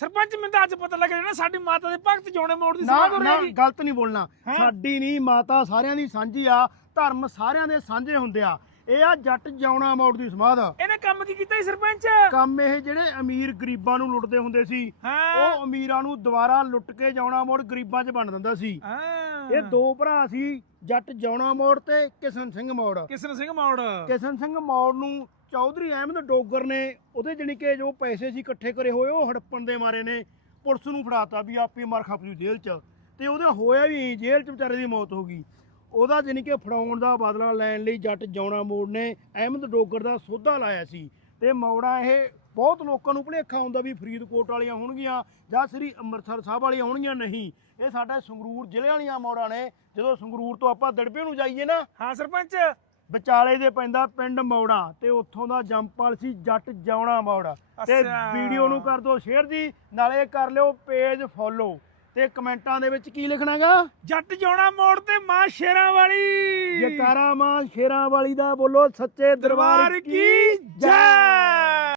ਸਰਪੰਚ ਮੈਨੂੰ ਤਾਂ ਅੱਜ ਪਤਾ ਲੱਗਿਆ ਨਾ ਸਾਡੀ ਮਾਤਾ ਦੇ ਭਗਤ ਜੋੜੇ ਮੋੜ ਦੀ ਨਾ ਸਮਾਧ ਹੋ ਨਾ ਰਹੀ ਗਲਤ ਨਹੀਂ ਬੋਲਣਾ। ਹੈਂ? ਸਾਡੀ ਨਹੀਂ ਮਾਤਾ ਸਾਰਿਆਂ ਦੀ ਸਾਂਝੀ ਆ ਧਰਮ ਸਾਰਿਆਂ ਦੇ ਸਾਂਝੇ ਹੁੰਦੇ ਆ। ਇਹ ਆ ਜੱਟ ਜਾਉਣਾ ਮੋੜ ਦੀ ਸਮਾਧ। ਇਹਨੇ ਕੰਮ ਕੀ ਕੀਤਾ ਸੀ ਸਰਪੰਚ? ਕੰਮ ਇਹ ਜਿਹੜੇ ਅਮੀਰ ਗਰੀਬਾਂ ਨੂੰ ਲੁੱਟਦੇ ਹੁੰਦੇ ਸੀ ਹਾਂ? ਉਹ ਅਮੀਰਾਂ ਨੂੰ ਦੁਬਾਰਾ ਲੁੱਟ ਕੇ ਜਾਉਣਾ ਮੋੜ ਗਰੀਬਾਂ 'ਚ ਵੰਡ ਦਿੰਦਾ ਸੀ। ਹਾਂ। ਇਹ ਦੋ ਭਰਾ ਸੀ ਜੱਟ ਜਾਉਣਾ ਮੋੜ ਤੇ ਕਿਸ਼ਨ ਸਿੰਘ ਮੋੜ। ਕਿਸ਼ਨ ਸਿੰਘ ਮੋੜ। ਕਿਸ਼ਨ ਸਿੰਘ ਮੌੜ ਨੂੰ ਚੌਧਰੀ ਅਹਿਮਦ ਡੋਗਰ ਨੇ ਉਹਦੇ ਜਾਣੀ ਕਿ ਜੋ ਪੈਸੇ ਸੀ ਇਕੱਠੇ ਕਰੇ ਹੋਏ, ਉਹ ਹੜੱਪਣ ਦੇ ਮਾਰੇ ਨੇ, ਪੁਲਿਸ ਨੂੰ ਫੜਾਤਾ ਵੀ ਆਪੇ ਮਰ ਖਪ ਜੂ ਜੇਲ੍ਹ 'ਚ। ਤੇ ਉਹਦਾ ਹੋਇਆ ਵੀ ਜੇਲ੍ਹ 'ਚ ਵਿਚਾਰੇ ਦੀ ਮੌਤ ਹੋ ਗਈ। ਉਹਦਾ ਜਾਣੀ ਕਿ ਫੜਾਉਣ ਦਾ ਬਦਲਾ ਲੈਣ ਲਈ ਜੱਟ ਜੌਣਾ ਮੋੜ ਨੇ, ਅਹਿਮਦ ਡੋਗਰ ਦਾ ਸੋਧਾ ਲਾਇਆ ਸੀ। ਤੇ ਮੌੜਾ ਇਹ ਬਹੁਤ ਲੋਕਾਂ ਨੂੰ ਭੁਲੇਖਾ ਹੁੰਦਾ ਵੀ ਫਰੀਦਕੋਟ ਵਾਲੀਆਂ ਹੋਣਗੀਆਂ ਜਾਂ ਸ੍ਰੀ ਅੰਮ੍ਰਿਤਸਰ ਸਾਹਿਬ ਵਾਲੀਆਂ ਹੋਣਗੀਆਂ, ਨਹੀਂ। ਇਹ ਸਾਡੇ ਸੰਗਰੂਰ ਜ਼ਿਲ੍ਹੇ ਵਾਲੀਆਂ ਮੌੜਾਂ ਨੇ। ਜਦੋਂ ਸੰਗਰੂਰ ਤੋਂ ਆਪਾਂ ਦੜਬੇ ਨੂੰ ਜਾਈਏ ਨਾ, ਹਾਂ, ਸਰਪੰਚ। ਵਿਚਾਲੇ ਦੇ ਪੈਂਦਾ ਪਿੰਡ ਮੌੜਾ ਤੇ ਉੱਥੋਂ ਦਾ ਜੰਪਲ ਸੀ ਜੱਟ ਜਾਉਣਾ ਮੌੜਾ। ਤੇ। ਵੀਡੀਓ ਨੂੰ ਕਰ ਦਿਓ ਸ਼ੇਅਰ ਜੀ ਨਾਲੇ ਕਰ ਲਿਓ ਪੇਜ ਫੋਲੋ ਤੇ ਕਮੈਂਟਾਂ ਦੇ ਵਿੱਚ ਕੀ ਲਿਖਣਾਗਾ ਜੱਟ ਜੋੜਾ ਮੋੜ ਤੇ ਮਾਂ ਸ਼ੇਰਾਂ ਵਾਲੀ ਜਕਾਰਾ ਮਾਂ ਸ਼ੇਰਾਂ ਵਾਲੀ ਦਾ ਬੋਲੋ ਸੱਚੇ ਦਰਬਾਰ ਕੀ ਜੈ।